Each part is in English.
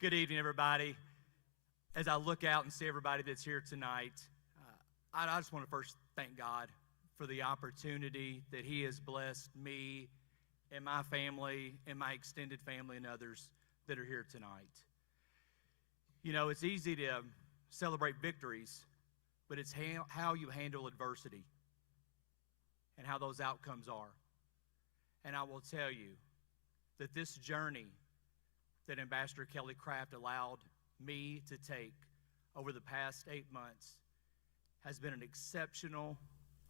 Good evening, everybody. As I look out and see everybody that's here tonight, I just want to first thank God for the opportunity that He has blessed me and my family and my extended family and others that are here tonight. You know, it's easy to celebrate victories, but it's how you handle adversity and how those outcomes are. And I will tell you that this journey that Ambassador Kelly Craft allowed me to take over the past 8 months has been an exceptional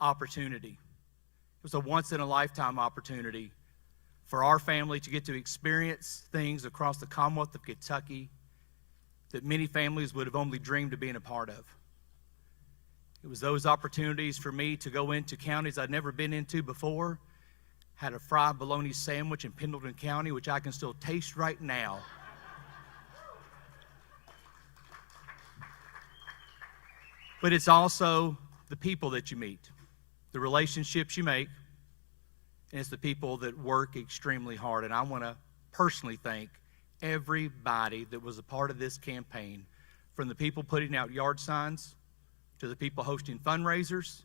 opportunity. It was a once-in-a-lifetime opportunity for our family to get to experience things across the Commonwealth of Kentucky that many families would have only dreamed of being a part of. It was those opportunities for me to go into counties I'd never been into before. Had a fried bologna sandwich in Pendleton County, which I can still taste right now. But it's also the people that you meet, the relationships you make, and it's the people that work extremely hard. And I want to personally thank everybody that was a part of this campaign, from the people putting out yard signs to the people hosting fundraisers,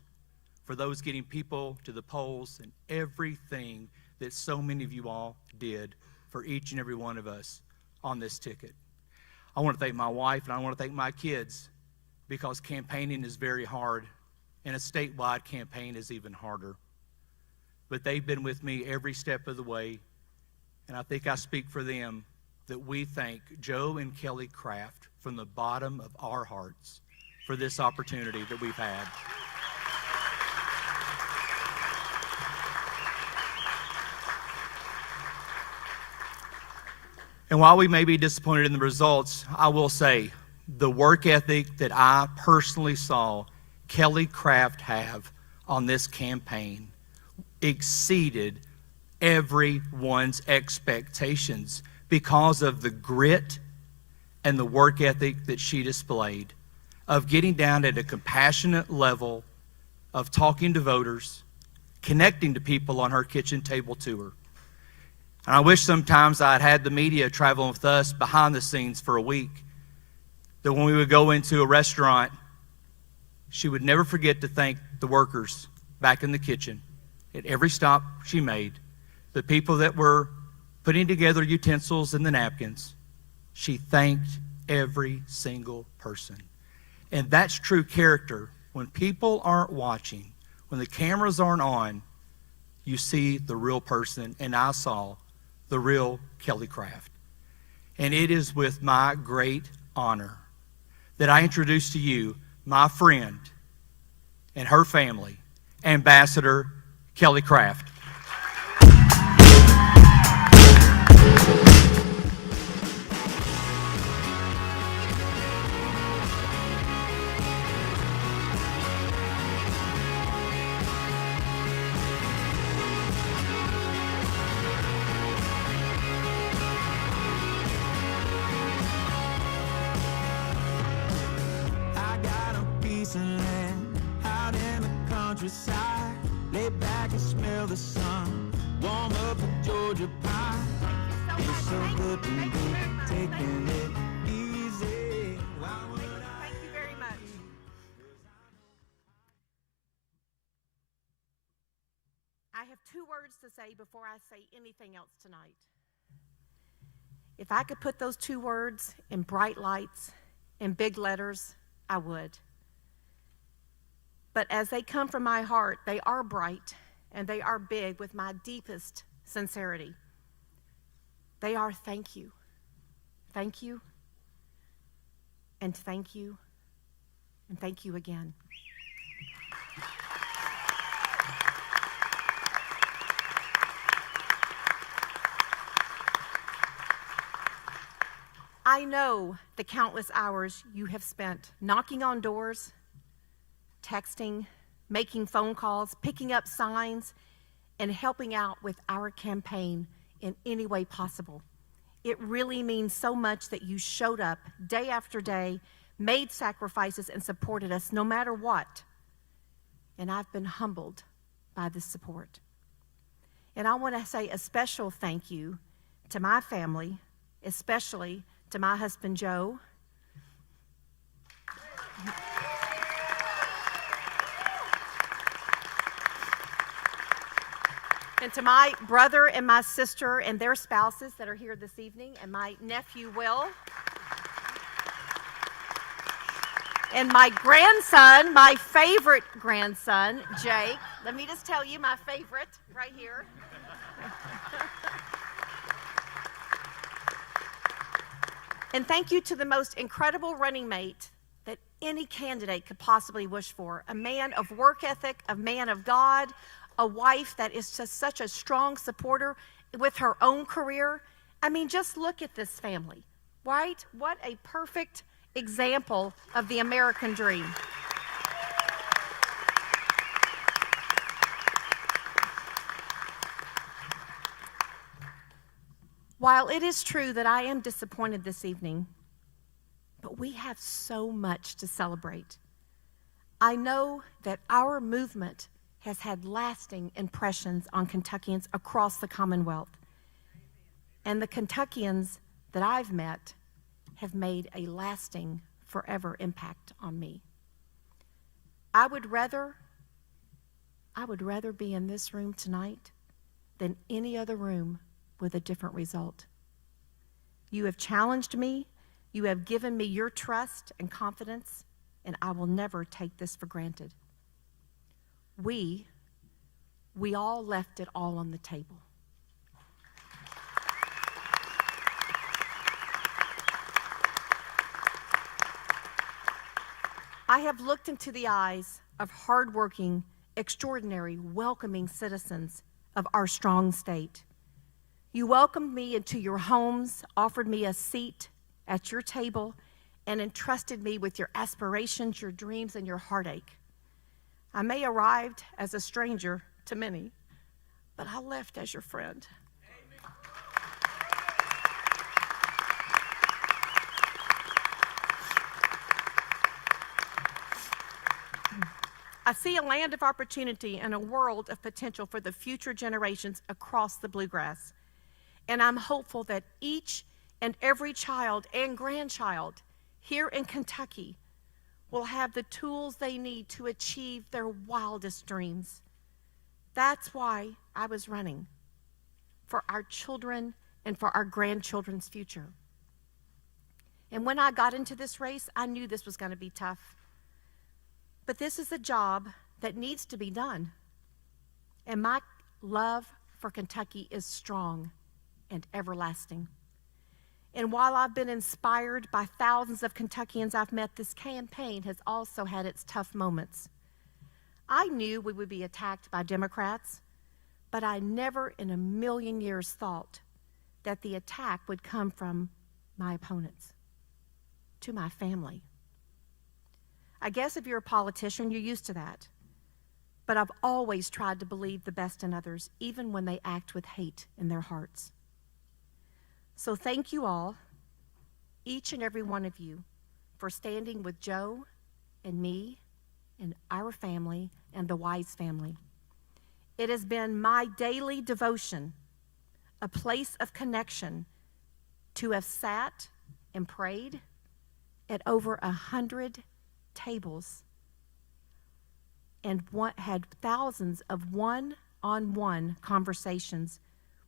for those getting people to the polls, and everything that so many of you all did for each and every one of us on this ticket. I want to thank my wife and I want to thank my kids, because campaigning is very hard, and a statewide campaign is even harder. But they've been with me every step of the way, and I think I speak for them that we thank Joe and Kelly Craft from the bottom of our hearts for this opportunity that we've had. And while we may be disappointed in the results, I will say the work ethic that I personally saw Kelly Craft have on this campaign exceeded everyone's expectations because of the grit and the work ethic that she displayed of getting down at a compassionate level of talking to voters, connecting to people on her kitchen table tour. And I wish sometimes I'd had the media traveling with us behind the scenes for a week, that when we would go into a restaurant, she would never forget to thank the workers back in the kitchen at every stop she made, the people that were putting together utensils and the napkins. She thanked every single person. And that's true character. When people aren't watching, when the cameras aren't on, you see the real person, and I saw the real Kelly Craft. And it is with my great honor that I introduce to you my friend and her family, Ambassador Kelly Craft. Lay back and smell the sun. Warm up a Georgia pie. It's so good to be taking it easy. Thank you very much. I have 2 words to say before I say anything else tonight. If I could put those 2 words in bright lights, in big letters, I would. But as they come from my heart, they are bright and they are big with my deepest sincerity. They are thank you, and thank you, and thank you again. I know the countless hours you have spent knocking on doors, texting, making phone calls, picking up signs, and helping out with our campaign in any way possible. It really means so much that you showed up day after day, made sacrifices, and supported us no matter what. And I've been humbled by this support. And I want to say a special thank you to my family, especially to my husband, Joe, and to my brother and my sister and their spouses that are here this evening, and my nephew, Will, and my grandson, my favorite grandson, Jake. Let me just tell you, my favorite right here. And thank you to the most incredible running mate that any candidate could possibly wish for. A man of work ethic, a man of God, a wife that is just such a strong supporter with her own career. I mean, just look at this family, right? What a perfect example of the American dream. While it is true that I am disappointed this evening, but we have so much to celebrate. I know that our movement has had lasting impressions on Kentuckians across the Commonwealth. And the Kentuckians that I've met have made a lasting, forever impact on me. I would rather be in this room tonight than any other room with a different result. You have challenged me, you have given me your trust and confidence, and I will never take this for granted. We all left it all on the table. I have looked into the eyes of hardworking, extraordinary, welcoming citizens of our strong state. You welcomed me into your homes, offered me a seat at your table, and entrusted me with your aspirations, your dreams, and your heartache. I may have arrived as a stranger to many, but I left as your friend. I see a land of opportunity and a world of potential for the future generations across the Bluegrass. And I'm hopeful that each and every child and grandchild here in Kentucky will have the tools they need to achieve their wildest dreams. That's why I was running, for our children and for our grandchildren's future. And when I got into this race, I knew this was going to be tough. But this is a job that needs to be done. And my love for Kentucky is strong and everlasting. And while I've been inspired by thousands of Kentuckians I've met, this campaign has also had its tough moments. I knew we would be attacked by Democrats, but I never in a million years thought that the attack would come from my opponents, to my family. I guess if you're a politician, you're used to that. But I've always tried to believe the best in others, even when they act with hate in their hearts. So thank you all, each and every one of you, for standing with Joe and me and our family and the Wise family. It has been my daily devotion, a place of connection, to have sat and prayed at over 100 tables and had thousands of one-on-one conversations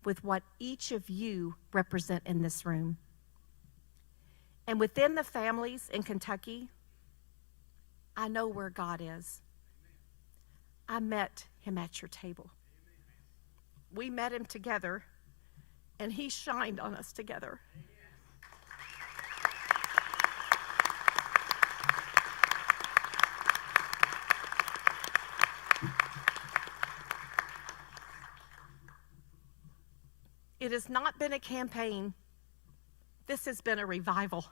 with what each of you represent in this room. And within the families in Kentucky, I know where God is. I met him at your table. We met him together, and he shined on us together. It has not been a campaign. This has been a revival.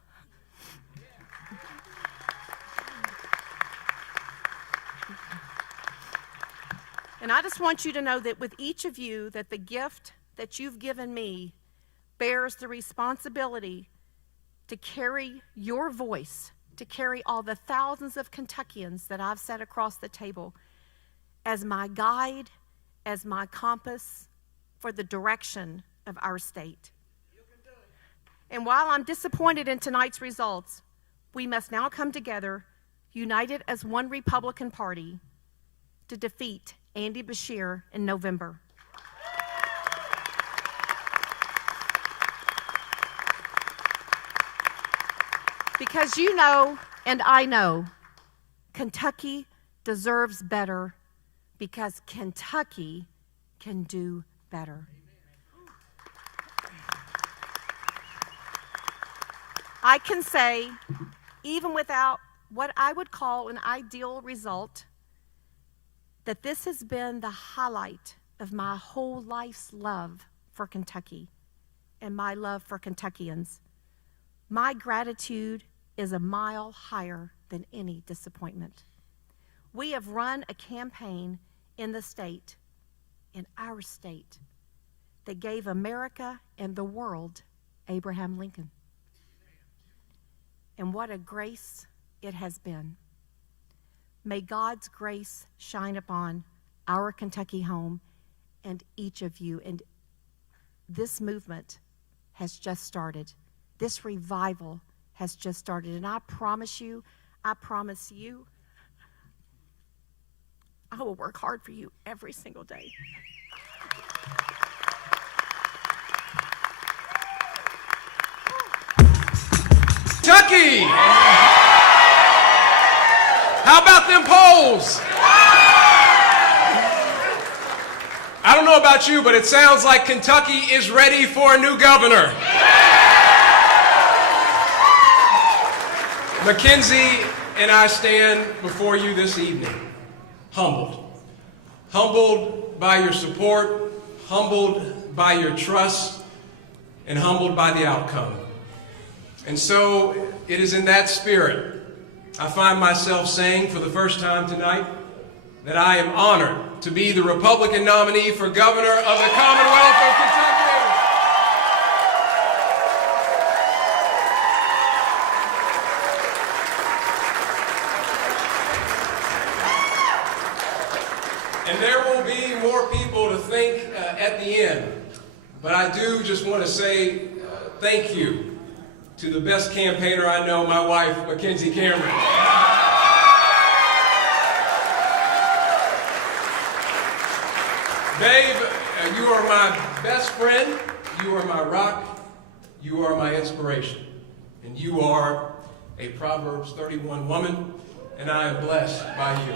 And I just want you to know that with each of you, that the gift that you've given me bears the responsibility to carry your voice, to carry all the thousands of Kentuckians that I've set across the table as my guide, as my compass for the direction of our state. And while I'm disappointed in tonight's results, we must now come together, united as one Republican Party, to defeat Andy Beshear in November. Because you know, and I know, Kentucky deserves better because Kentucky can do better. I can say, even without what I would call an ideal result, that this has been the highlight of my whole life's love for Kentucky and my love for Kentuckians. My gratitude is a mile higher than any disappointment. We have run a campaign in the state, in our state, that gave America and the world Abraham Lincoln. And what a grace it has been. May God's grace shine upon our Kentucky home and each of you. And this movement has just started. This revival has just started. And I promise you, I will work hard for you every single day. Kentucky! How about them polls? I don't know about you, but it sounds like Kentucky is ready for a new governor. Mackenzie and I stand before you this evening, humbled. Humbled by your support, humbled by your trust, and humbled by the outcome. And so it is in that spirit I find myself saying for the first time tonight that I am honored to be the Republican nominee for governor of the Commonwealth of Kentucky. And there will be more people to thank at the end. But I do just want to say thank you to the best campaigner I know, my wife, Mackenzie Cameron. Babe, you are my best friend, you are my rock, you are my inspiration, and you are a Proverbs 31 woman, and I am blessed by you.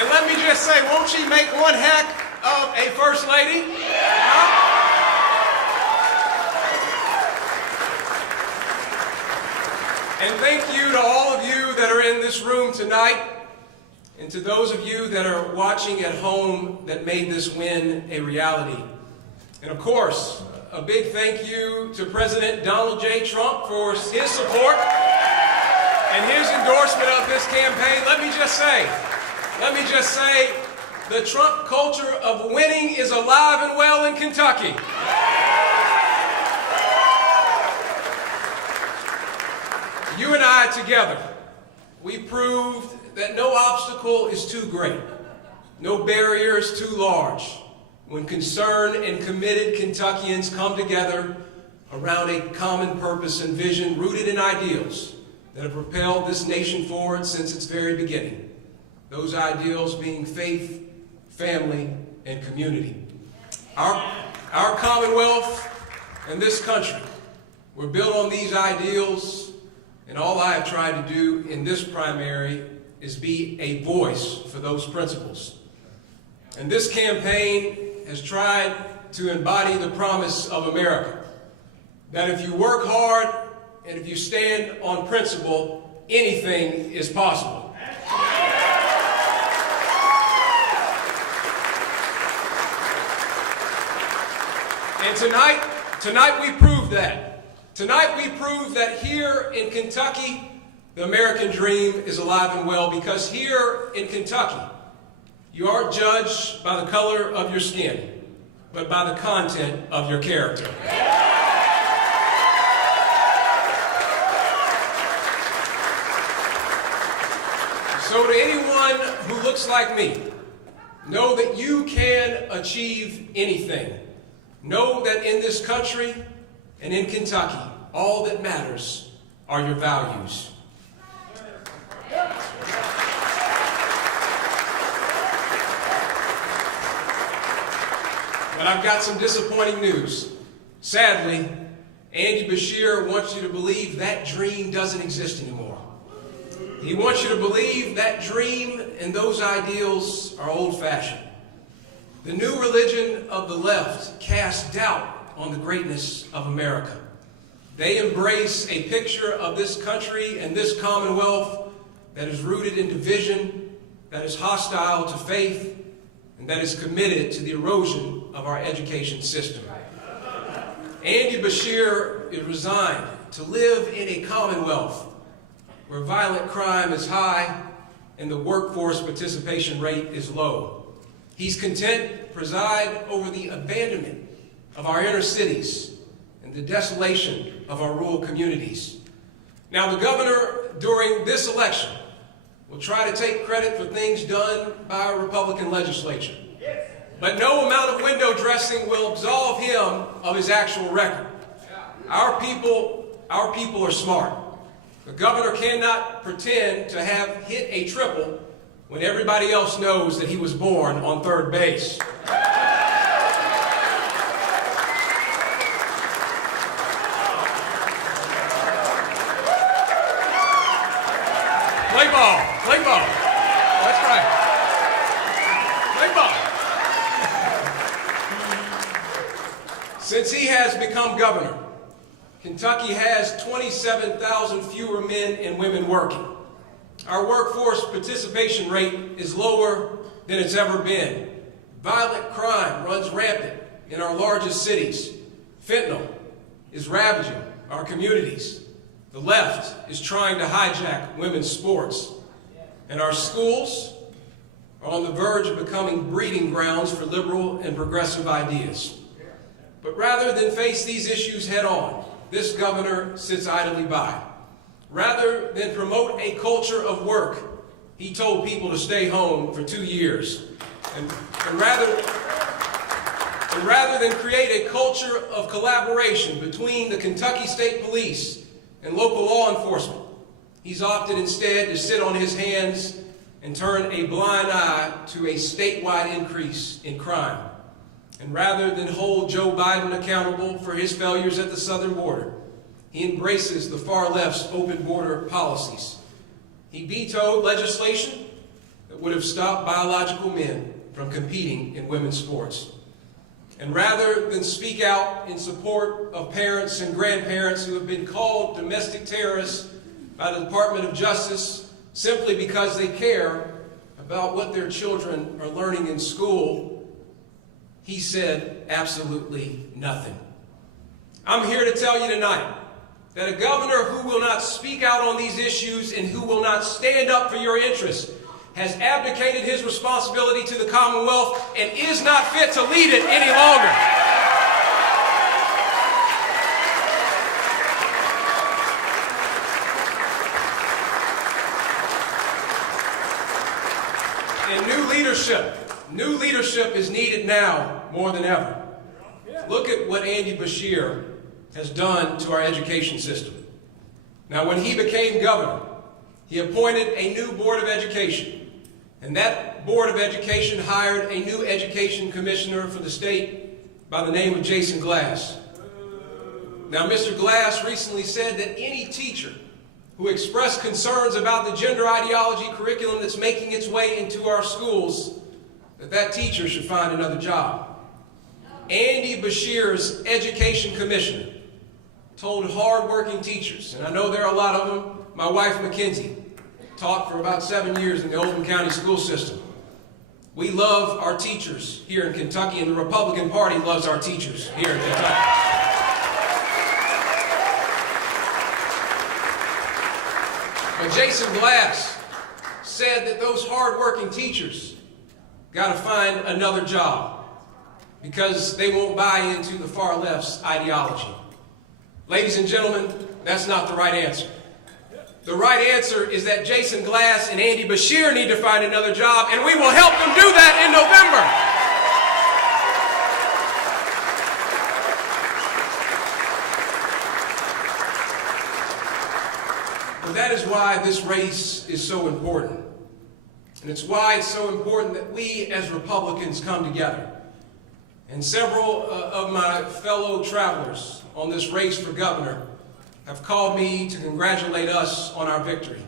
And let me just say, won't she make one heck of a first lady? Huh? And thank you to all of you that are in this room tonight, and to those of you that are watching at home that made this win a reality. And of course, a big thank you to President Donald J. Trump for his support and his endorsement of this campaign. Let me just say, the Trump culture of winning is alive and well in Kentucky. You and I together, we proved that no obstacle is too great, no barrier is too large, when concerned and committed Kentuckians come together around a common purpose and vision rooted in ideals that have propelled this nation forward since its very beginning. Those ideals being faith, family, and community. Our Commonwealth and this country were built on these ideals. And all I have tried to do in this primary is be a voice for those principles. And this campaign has tried to embody the promise of America, that if you work hard and if you stand on principle, anything is possible. And tonight we proved that. Tonight we prove that here in Kentucky, the American dream is alive and well, because here in Kentucky, you aren't judged by the color of your skin, but by the content of your character. So to anyone who looks like me, know that you can achieve anything Know that in this country and in Kentucky, all that matters are your values. But I've got some disappointing news. Sadly, Andy Beshear wants you to believe that dream doesn't exist anymore. He wants you to believe that dream and those ideals are old-fashioned. The new religion of the left casts doubt on the greatness of America. They embrace a picture of this country and this Commonwealth that is rooted in division, that is hostile to faith, and that is committed to the erosion of our education system. Andy Beshear is resigned to live in a Commonwealth where violent crime is high and the workforce participation rate is low. He's content to preside over the abandonment of our inner cities and the desolation of our rural communities. Now, the governor, during this election, will try to take credit for things done by our Republican legislature. But no amount of window dressing will absolve him of his actual record. Our people are smart. The governor cannot pretend to have hit a triple when everybody else knows that he was born on third base. Play ball, play ball. That's right. Play ball. Since he has become governor, Kentucky has 27,000 fewer men and women working. Our workforce participation rate is lower than it's ever been. Violent crime runs rampant in our largest cities. Fentanyl is ravaging our communities. The left is trying to hijack women's sports. And our schools are on the verge of becoming breeding grounds for liberal and progressive ideas. But rather than face these issues head on, this governor sits idly by. Rather than promote a culture of work, he told people to stay home for 2 years. And rather than create a culture of collaboration between the Kentucky State Police and local law enforcement, he's opted instead to sit on his hands and turn a blind eye to a statewide increase in crime. And rather than hold Joe Biden accountable for his failures at the southern border, he embraces the far left's open border policies. He vetoed legislation that would have stopped biological men from competing in women's sports. And rather than speak out in support of parents and grandparents who have been called domestic terrorists by the Department of Justice simply because they care about what their children are learning in school, he said absolutely nothing. I'm here to tell you tonight that a governor who will not speak out on these issues and who will not stand up for your interests has abdicated his responsibility to the Commonwealth and is not fit to lead it any longer. And new leadership is needed now more than ever. Look at what Andy Beshear has done to our education system. Now, when he became governor, he appointed a new Board of Education. And that Board of Education hired a new education commissioner for the state by the name of Jason Glass. Now, Mr. Glass recently said that any teacher who expressed concerns about the gender ideology curriculum that's making its way into our schools, that teacher should find another job. Andy Beshear's education commissioner told hard-working teachers, and I know there are a lot of them, my wife Mackenzie taught for about 7 years in the Oldham County school system. We love our teachers here in Kentucky, and the Republican Party loves our teachers here in Kentucky. But Jason Glass said that those hard-working teachers got to find another job because they won't buy into the far left's ideology. Ladies and gentlemen, that's not the right answer. The right answer is that Jason Glass and Andy Beshear need to find another job, and we will help them do that in November. that is why this race is so important. And it's why it's so important that we as Republicans come together. And several of my fellow travelers on this race for governor have called me to congratulate us on our victory.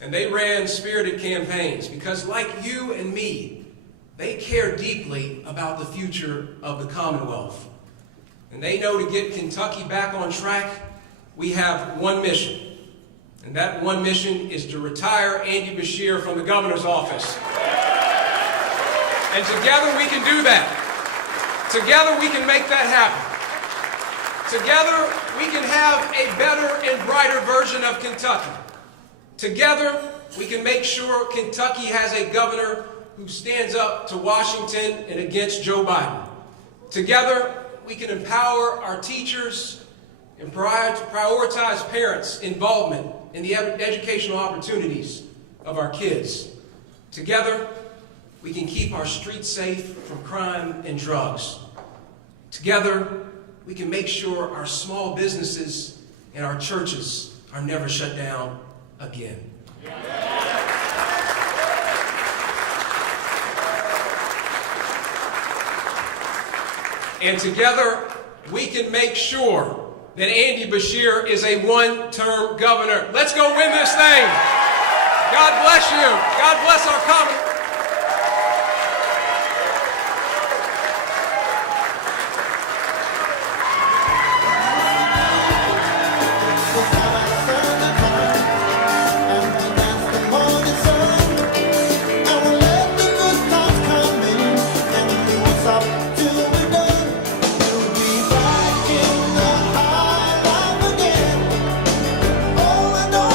And they ran spirited campaigns because, like you and me, they care deeply about the future of the Commonwealth. And they know to get Kentucky back on track, we have one mission. And that one mission is to retire Andy Beshear from the governor's office. And together we can do that. Together we can make that happen. Together we can have a better and brighter version of Kentucky. Together we can make sure Kentucky has a governor who stands up to Washington and against Joe Biden. Together we can empower our teachers and prioritize parents' involvement in the educational opportunities of our kids. Together, we can keep our streets safe from crime and drugs. Together, we can make sure our small businesses and our churches are never shut down again. And together, we can make sure that Andy Beshear is a one-term governor. Let's go win this thing. God bless you. God bless our common.